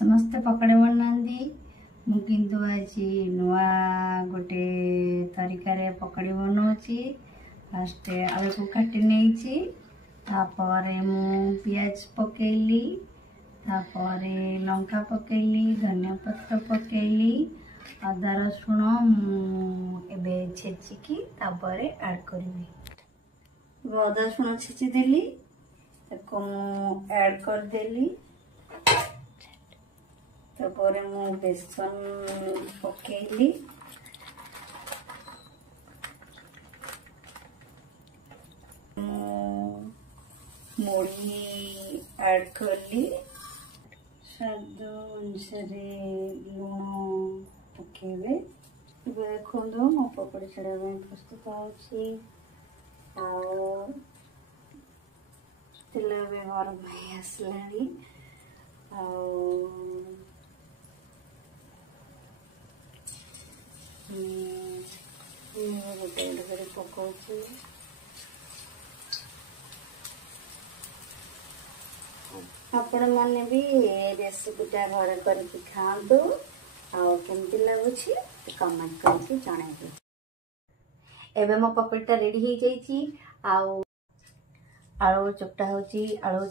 समस्ते पकड़े बनाती किंतु आज नुआ गोटे तरीका रे पकड़ी बनाऊँगी। फास्ट आलू को काटी नहीं मु पियाज पकेली लंका पकेली धनिया पत्र पकेली अदा रसुण मुझे छेचिकी ऐड करी अदा रसुण छेचिदेली ऐड करदेली तापर मु बेसन पकेली मुड़ी ऐड करली स्वाद अनुसार लुण पकेबे देखो मो पकड़ी छड़ा प्रस्तुत होची तेल गरम हो आसलानी गोटे पकाउची आपण मैंने भी रेसिपीटा घर करके खातु आमती लगुच कमेंट करके जन एवं मो पकड़ीटा रेडी हो जाइए आलू चोपटा होची आलू